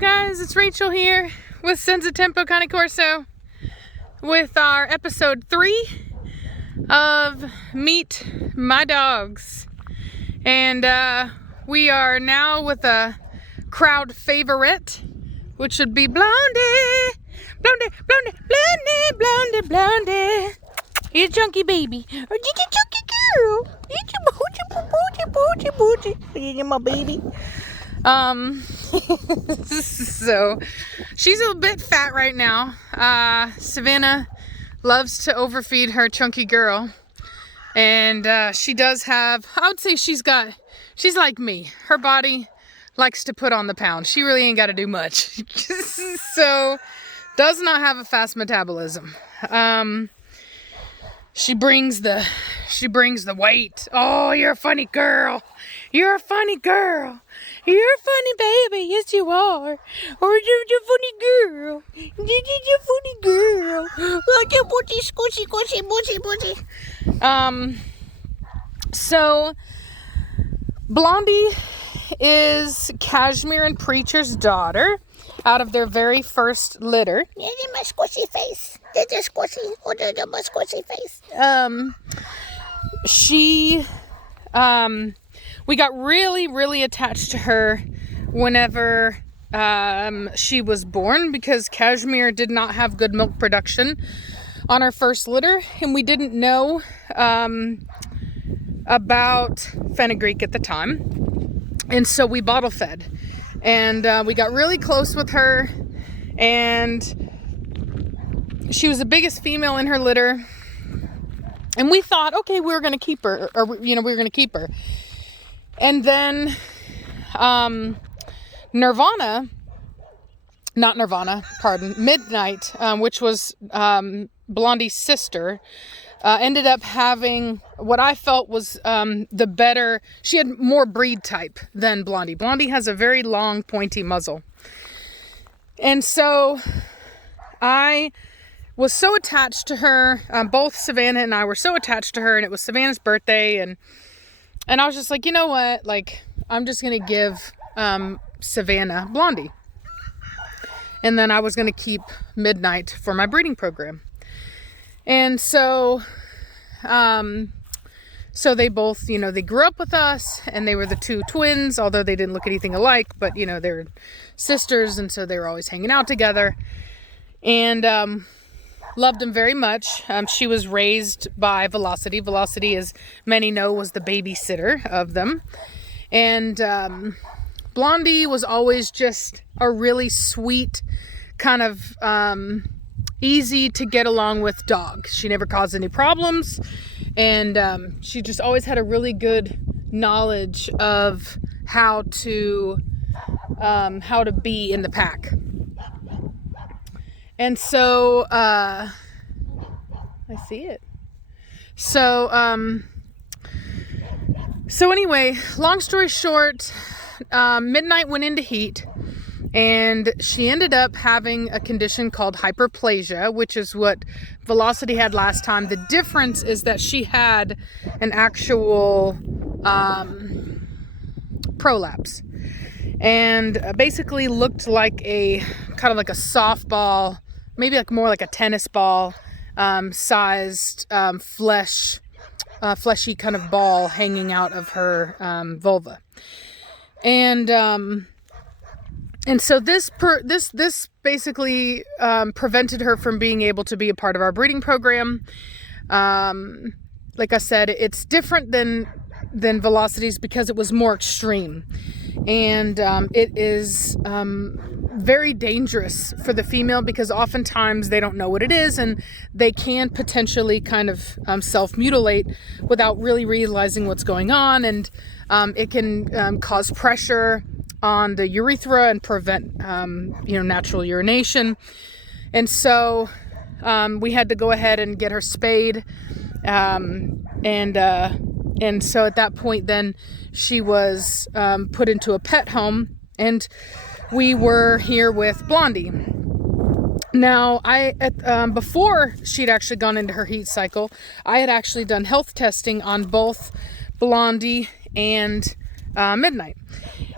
guys? It's Rachel here with Senza Tempo Cane Corso with our episode 3 of Meet My Dogs. And we are now with a crowd favorite, which would be Blondie. Blondie, Blondie, Blondie, Blondie, Blondie. You're a chunky baby. Or you're a chunky girl. You're booty. You're my baby. So she's a bit fat right now. Savannah loves to overfeed her chunky girl, and she does have, I would say she's like me. Her body likes to put on the pound. She really ain't got to do much. So does not have a fast metabolism. She brings the weight. Oh, you're a funny girl. You're a funny girl. You're a funny baby. Yes, you are. Or you're a funny girl. You're a funny girl. Like a booty, squishy, squishy, booty. So Blondie is Cashmere and Preacher's daughter out of their very first litter. Look at my squishy face. Look at squishy. Look at my squishy face. We got really attached to her whenever she was born, because Cashmere did not have good milk production on her first litter, and we didn't know about fenugreek at the time, and so we bottle fed, and we got really close with her, and she was the biggest female in her litter, and we thought, okay, we were going to keep her, or we were going to keep her. And then Midnight, which was Blondie's sister, ended up having what I felt was the better, she had more breed type than Blondie. Blondie has a very long, pointy muzzle. And so I was so attached to her. Both Savannah and I were so attached to her, and it was Savannah's birthday, and I was just like, you know what? Like, I'm just going to give Savannah Blondie. And then I was going to keep Midnight for my breeding program. And so they both, they grew up with us, and they were the two twins, although they didn't look anything alike, but, they're sisters, and so they were always hanging out together. And loved them very much. She was raised by Velocity. Velocity, as many know, was the babysitter of them. And Blondie was always just a really sweet, kind of easy to get along with dog. She never caused any problems. And she just always had a really good knowledge of how to be in the pack. And so, I see it. So anyway, long story short, Midnight went into heat, and she ended up having a condition called hyperplasia, which is what Velocity had last time. The difference is that she had an actual prolapse, and basically looked like a kind of like a softball, maybe like more like a tennis ball sized fleshy kind of ball hanging out of her vulva. And so this basically prevented her from being able to be a part of our breeding program. Like I said, it's different than Velocity's because it was more extreme. And it is very dangerous for the female, because oftentimes they don't know what it is, and they can potentially kind of self-mutilate without really realizing what's going on, and it can cause pressure on the urethra and prevent natural urination. And so we had to go ahead and get her spayed, and so at that point then she was put into a pet home, and we were here with Blondie. Now, before she'd actually gone into her heat cycle, I had actually done health testing on both Blondie and Midnight.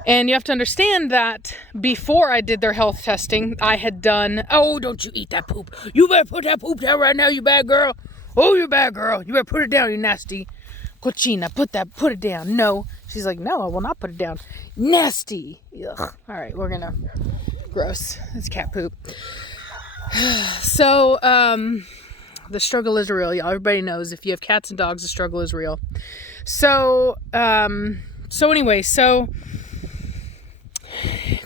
And you have to understand that before I did their health testing, I had done, oh, don't you eat that poop. You better put that poop down right now, you bad girl. Oh, you bad girl. You better put it down, you nasty. Cochina, put it down. No. She's like, no, I will not put it down. Nasty. Ugh. All right, we're gonna, gross. It's cat poop. So, the struggle is real. Everybody knows if you have cats and dogs, the struggle is real. So anyway,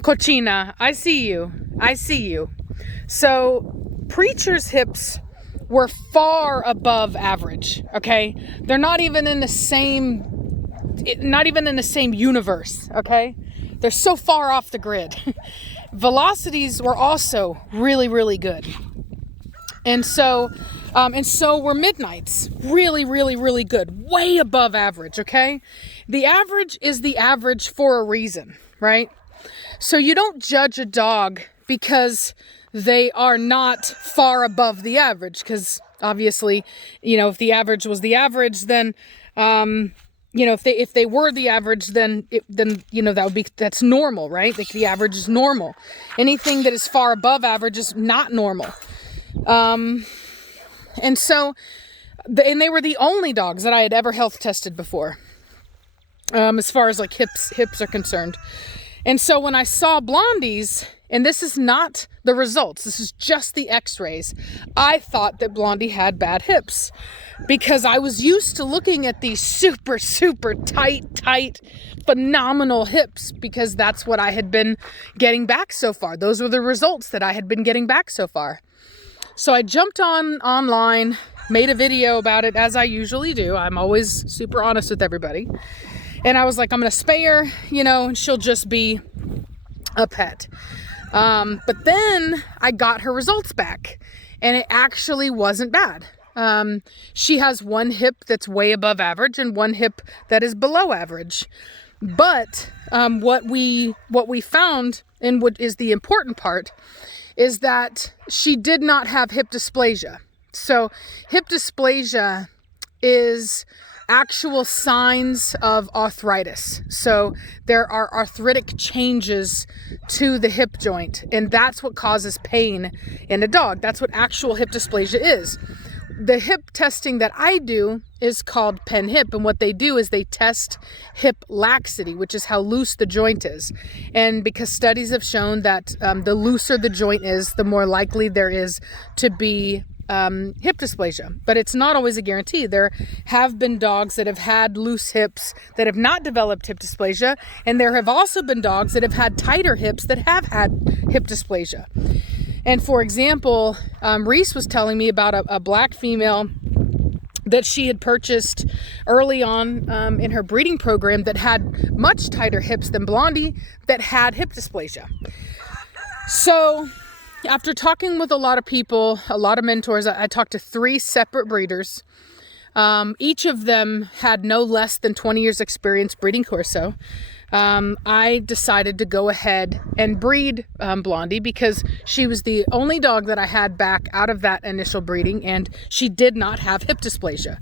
Cochina, I see you. So Preacher's hips were far above average, okay? They're not even in the same universe, okay? They're so far off the grid. Velocities were also really, really good. And so were Midnights. Really, really, really good. Way above average, okay? The average is the average for a reason, right? So you don't judge a dog because they are not far above the average. Because obviously, if the average was the average, then, if they were the average, then that's normal, right? Like the average is normal. Anything that is far above average is not normal. And they were the only dogs that I had ever health tested before, as far as like hips are concerned. And so when I saw Blondie's, and this is not the results, this is just the x-rays, I thought that Blondie had bad hips because I was used to looking at these super, super tight, phenomenal hips because that's what I had been getting back so far. Those were the results that I had been getting back so far. So I jumped online, made a video about it as I usually do. I'm always super honest with everybody. And I was like, I'm going to spay her, and she'll just be a pet. But then I got her results back and it actually wasn't bad. She has one hip that's way above average and one hip that is below average. But what we found, and what is the important part, is that she did not have hip dysplasia. So hip dysplasia is actual signs of arthritis. So there are arthritic changes to the hip joint, and that's what causes pain in a dog. That's what actual hip dysplasia is. The hip testing that I do is called pen hip, and what they do is they test hip laxity, which is how loose the joint is. And because studies have shown that the looser the joint is, the more likely there is to be hip dysplasia. But it's not always a guarantee. There have been dogs that have had loose hips that have not developed hip dysplasia, and there have also been dogs that have had tighter hips that have had hip dysplasia. And for example, Reese was telling me about a black female that she had purchased early on in her breeding program that had much tighter hips than Blondie that had hip dysplasia. So after talking with a lot of people, a lot of mentors, I talked to 3 separate breeders. Each of them had no less than 20 years experience breeding Corso. I decided to go ahead and breed Blondie because she was the only dog that I had back out of that initial breeding, and she did not have hip dysplasia.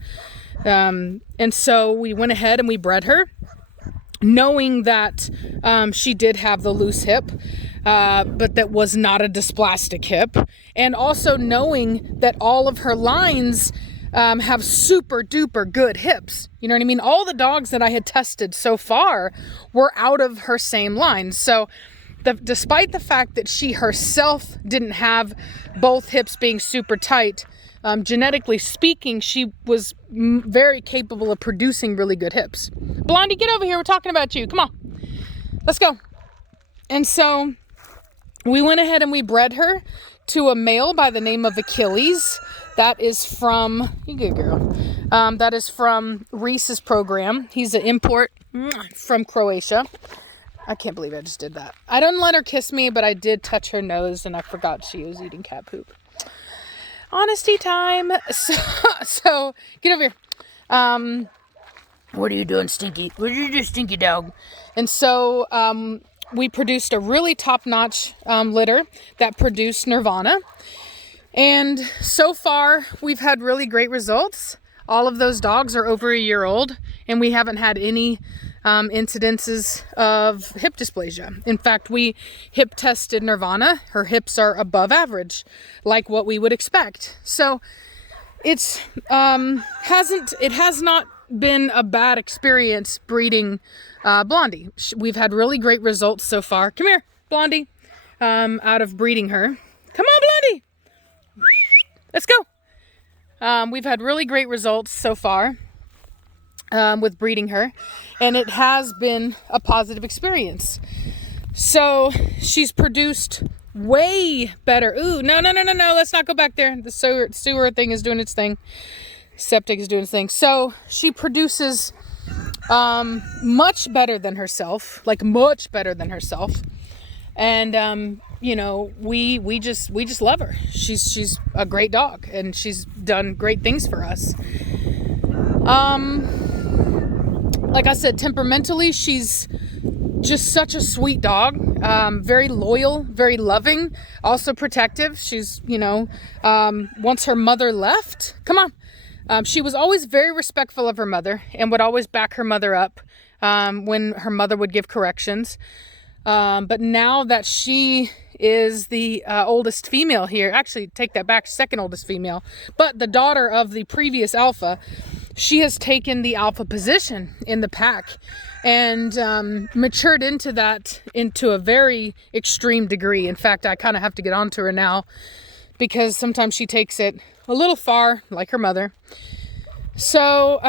And so we went ahead and we bred her, knowing that she did have the loose hip, but that was not a dysplastic hip, and also knowing that all of her lines have super duper good hips. You know what I mean? All the dogs that I had tested so far were out of her same line. So despite the fact that she herself didn't have both hips being super tight, genetically speaking, she was very capable of producing really good hips. Blondie, get over here. We're talking about you. Come on. Let's go. And so we went ahead and we bred her to a male by the name of Achilles. That is from, you good girl. That is from Reese's program. He's an import from Croatia. I can't believe I just did that. I didn't let her kiss me, but I did touch her nose and I forgot she was eating cat poop. Honesty time. So get over here. What are you doing, Stinky? What did you do, Stinky dog? And so we produced a really top-notch litter that produced Nirvana. And so far, we've had really great results. All of those dogs are over a year old, and we haven't had any incidences of hip dysplasia. In fact, we hip tested Nirvana. Her hips are above average, like what we would expect. So it has not been a bad experience breeding Blondie. We've had really great results so far. Come here, Blondie. Out of breeding her. Come on, Blondie. Let's go. We've had really great results so far with breeding her, and it has been a positive experience. So she's produced way better. Ooh, no. Let's not go back there. The sewer thing is doing its thing. Septic is doing its thing. So she produces much better than herself, like much better than herself. And we just love her. She's a great dog, and she's done great things for us. Like I said, temperamentally, she's just such a sweet dog. Very loyal, very loving, also protective. She's, once her mother left, come on. She was always very respectful of her mother and would always back her mother up when her mother would give corrections. But now that she is the oldest female here, actually take that back, second oldest female, but the daughter of the previous alpha, she has taken the alpha position in the pack and matured into that into a very extreme degree. In fact, I kind of have to get onto her now because sometimes she takes it a little far, like her mother. So,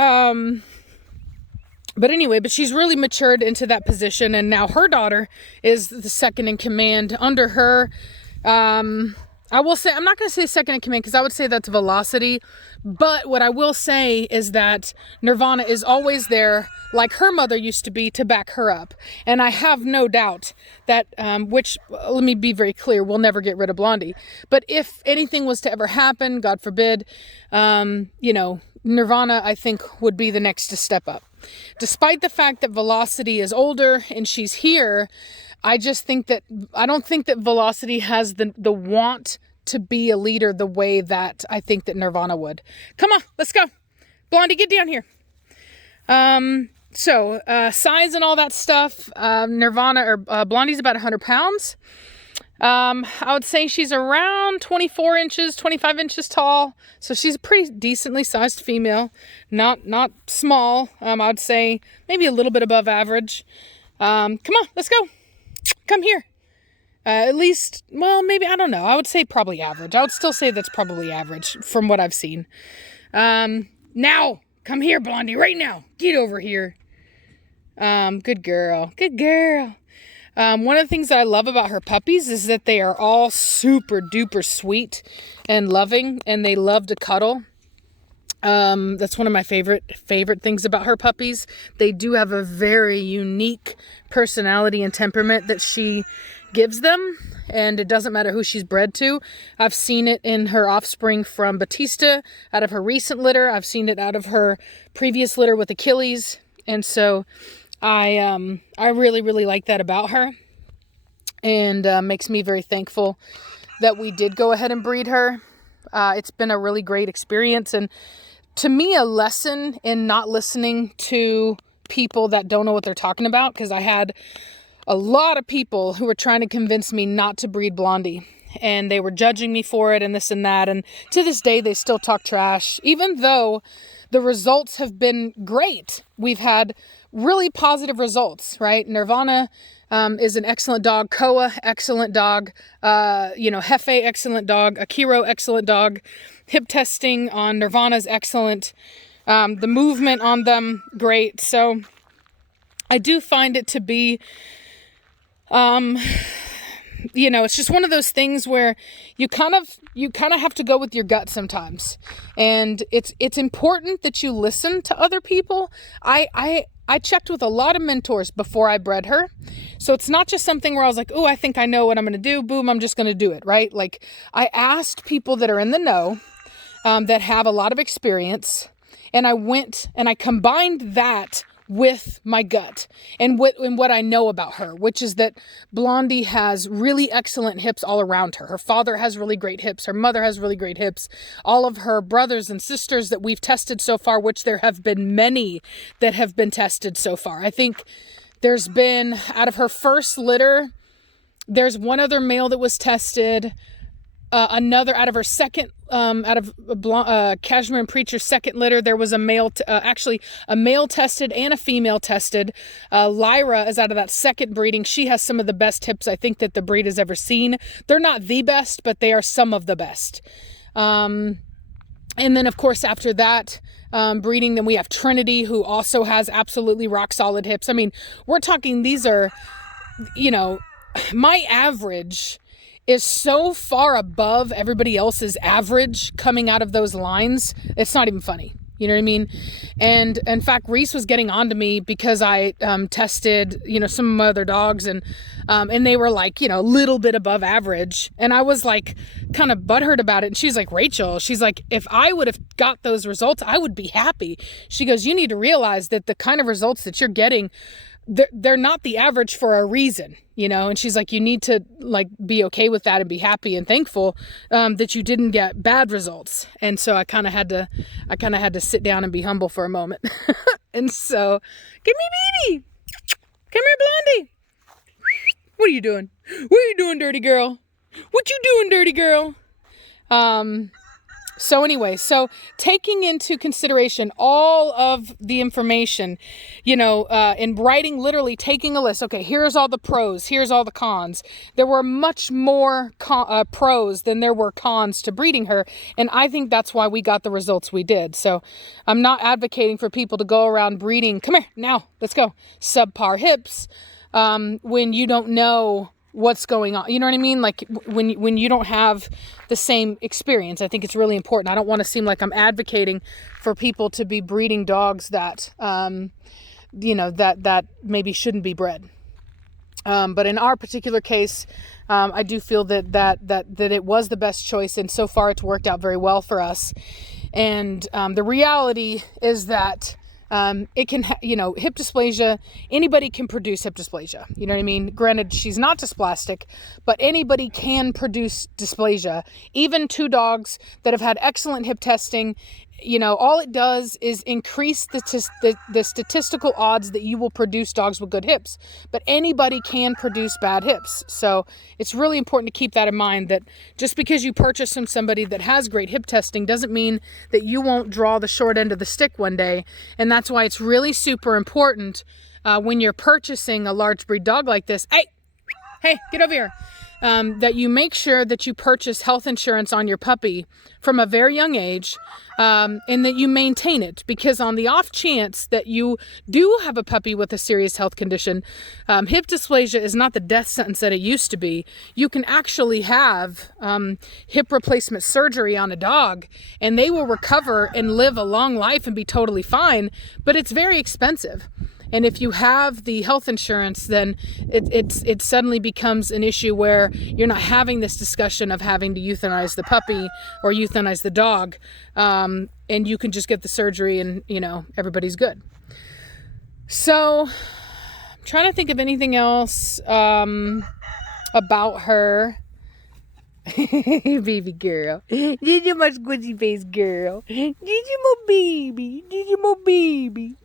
but she's really matured into that position, and now her daughter is the second in command under her. I will say, I'm not going to say second in command because I would say that's Velocity. But what I will say is that Nirvana is always there, like her mother used to be, to back her up. And I have no doubt that, which, let me be very clear, we'll never get rid of Blondie. But if anything was to ever happen, God forbid, Nirvana, I think, would be the next to step up. Despite the fact that Velocity is older and she's here, I don't think that Velocity has the want to be a leader the way that I think that Nirvana would. Come on, let's go. Blondie, get down here. So size and all that stuff, Blondie's about 100 pounds. I would say she's around 24 inches, 25 inches tall. So she's a pretty decently sized female, not small. I would say maybe a little bit above average. Come on, let's go. Come here. At least, well, maybe, I don't know. I would say probably average. I would still say that's probably average from what I've seen. Now, come here, Blondie, right now. Get over here. Good girl. Good girl. One of the things that I love about her puppies is that they are all super duper sweet and loving, and they love to cuddle. That's one of my favorite things about her puppies. They do have a very unique personality and temperament that she gives them, and it doesn't matter who she's bred to. I've seen it in her offspring from Batista, out of her recent litter. I've seen it out of her previous litter with Achilles, and so I really, really like that about her, and makes me very thankful that we did go ahead and breed her. It's been a really great experience, and to me, a lesson in not listening to people that don't know what they're talking about, because I had a lot of people who were trying to convince me not to breed Blondie, and they were judging me for it and this and that, and to this day they still talk trash, even though the results have been great. We've had really positive results, right? Nirvana is an excellent dog. Koa, excellent dog. Hefe, excellent dog. Akiro, excellent dog. Hip testing on Nirvana's excellent. The movement on them, great. So I do find it to be, it's just one of those things where you kind of have to go with your gut sometimes. And it's important that you listen to other people. I checked with a lot of mentors before I bred her. So it's not just something where I was like, oh, I think I know what I'm going to do. Boom, I'm just going to do it, right? Like, I asked people that are in the know, that have a lot of experience, and I went and I combined that with my gut and what I know about her, which is that Blondie has really excellent hips all around her. Her father has really great hips. Her mother has really great hips. All of her brothers and sisters that we've tested so far, which there have been many that have been tested so far. I think there's been, out of her first litter, there's one other male that was tested. Another out of her second, out of Cashmere and Preacher's second litter, there was a male, actually a male tested and a female tested. Lyra is out of that second breeding. She has some of the best hips I think that the breed has ever seen. They're not the best, but they are some of the best. And then of course after that breeding, then we have Trinity, who also has absolutely rock solid hips. I mean, we're talking, these are, you know, my average is so far above everybody else's average coming out of those lines. It's not even funny. You know what I mean? And in fact, Reese was getting on to me because I tested, you know, some of my other dogs and they were like, you know, a little bit above average. And I was like kind of butthurt about it. And she's like, Rachel, she's like, if I would have got those results, I would be happy. She goes, you need to realize that the kind of results that you're getting, they're not the average for a reason, you know? And she's like, you need to like be okay with that and be happy and thankful that you didn't get bad results. And so I kind of had to sit down and be humble for a moment. And so, give me baby. Come here, Blondie. What are you doing? What are you doing, dirty girl? What you doing, dirty girl? So anyway, so taking into consideration all of the information, you know, in writing, literally taking a list. Okay, here's all the pros. Here's all the cons. There were much more pros than there were cons to breeding her. And I think that's why we got the results we did. So I'm not advocating for people to go around breeding. Come here, now, let's go. Subpar hips when you don't know what's going on. You know what I mean? Like when you don't have the same experience. I think it's really important. I don't want to seem like I'm advocating for people to be breeding dogs that, you know, that maybe shouldn't be bred. But in our particular case, I do feel that it was the best choice. And so far it's worked out very well for us. And the reality is that it can, you know, hip dysplasia, anybody can produce hip dysplasia. You know what I mean? Granted, she's not dysplastic, but anybody can produce dysplasia. Even two dogs that have had excellent hip testing, you know, all it does is increase the statistical odds that you will produce dogs with good hips. But anybody can produce bad hips. So it's really important to keep that in mind, that just because you purchase from somebody that has great hip testing doesn't mean that you won't draw the short end of the stick one day. And that's why it's really super important when you're purchasing a large breed dog like this. Hey, get over here. That you make sure that you purchase health insurance on your puppy from a very young age, and that you maintain it, because on the off chance that you do have a puppy with a serious health condition, hip dysplasia is not the death sentence that it used to be. You can actually have hip replacement surgery on a dog and they will recover and live a long life and be totally fine, but it's very expensive. And if you have the health insurance, then it suddenly becomes an issue where you're not having this discussion of having to euthanize the puppy or euthanize the dog. And you can just get the surgery and, you know, everybody's good. So I'm trying to think of anything else about her. Baby girl. Did you my squishy face girl? Did you my baby? Did you my baby?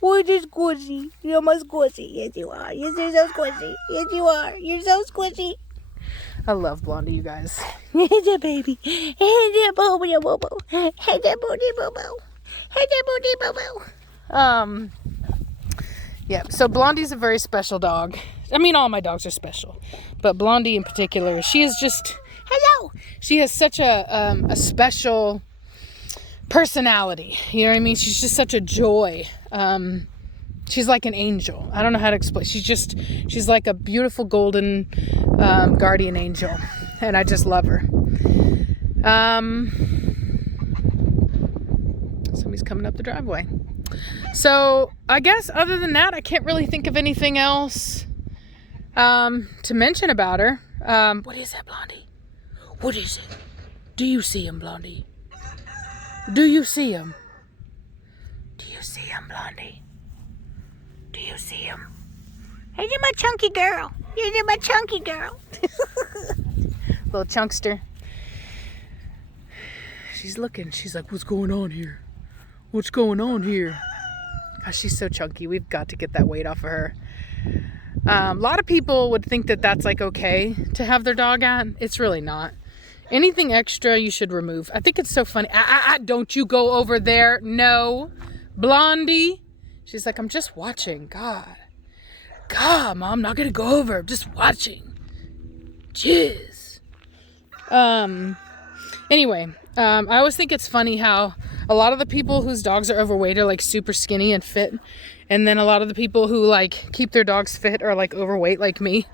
What is squishy? You're my squishy. Yes, you are. Yes, you're so squishy. Yes, you are. You're so squishy. I love Blondie, you guys. Hey there, baby. Hey there, boo boo boo boo. Hey there, booty boo boo. Hey there, booty boo boo. Yeah, so Blondie's a very special dog. I mean, all my dogs are special, but Blondie in particular, she is just, hello. She has such a special personality. You know what I mean? She's just such a joy. She's like an angel. I don't know how to explain. She's like a beautiful golden guardian angel, and I just love her. Somebody's coming up the driveway. So I guess other than that, I can't really think of anything else to mention about her. What is that, Blondie? What is it? Do you see him, Blondie? Do you see him? Do you see him, Blondie? Do you see him? Hey, you're my chunky girl. You're my chunky girl. Little chunkster. She's looking. She's like, what's going on here? What's going on here? Gosh, she's so chunky. We've got to get that weight off of her. A lot of people would think that that's like okay to have their dog at. It's really not. Anything extra you should remove. I think it's so funny. Don't you go over there. No. Blondie. She's like, I'm just watching. God, Mom, I'm not going to go over. I'm just watching. Jeez. Anyway, I always think it's funny how a lot of the people whose dogs are overweight are like super skinny and fit. And then a lot of the people who like keep their dogs fit are like overweight like me.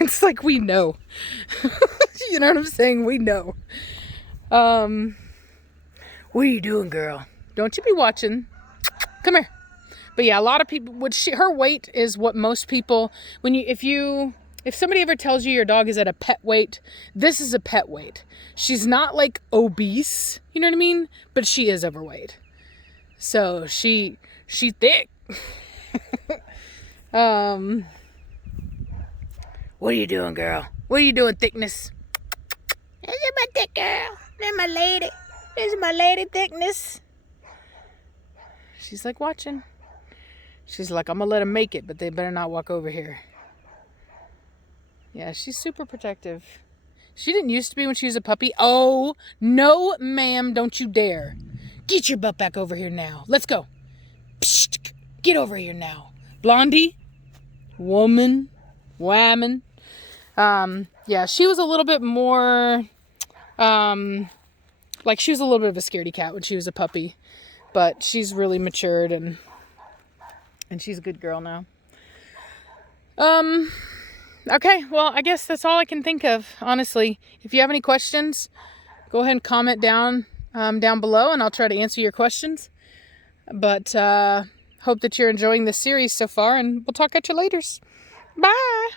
It's like, we know. You know what I'm saying? We know. What are you doing, girl? Don't you be watching. Come here. But yeah, a lot of people her weight is what most people, if somebody ever tells you your dog is at a pet weight, this is a pet weight. She's not like obese, you know what I mean? But she is overweight. So she thick. What are you doing, girl? What are you doing, thickness? This is my thick girl. This is my lady. This is my lady thickness. She's like watching. She's like, I'm gonna let them make it, but they better not walk over here. Yeah, she's super protective. She didn't used to be when she was a puppy. Oh, no, ma'am, don't you dare. Get your butt back over here now. Let's go. Psst, get over here now. Blondie, whammon. Yeah, she was a little bit more, like she was a little bit of a scaredy cat when she was a puppy, but she's really matured and she's a good girl now. Okay, well, I guess that's all I can think of, honestly. If you have any questions, go ahead and comment down below, and I'll try to answer your questions. But hope that you're enjoying this series so far, and we'll talk at you later. Bye!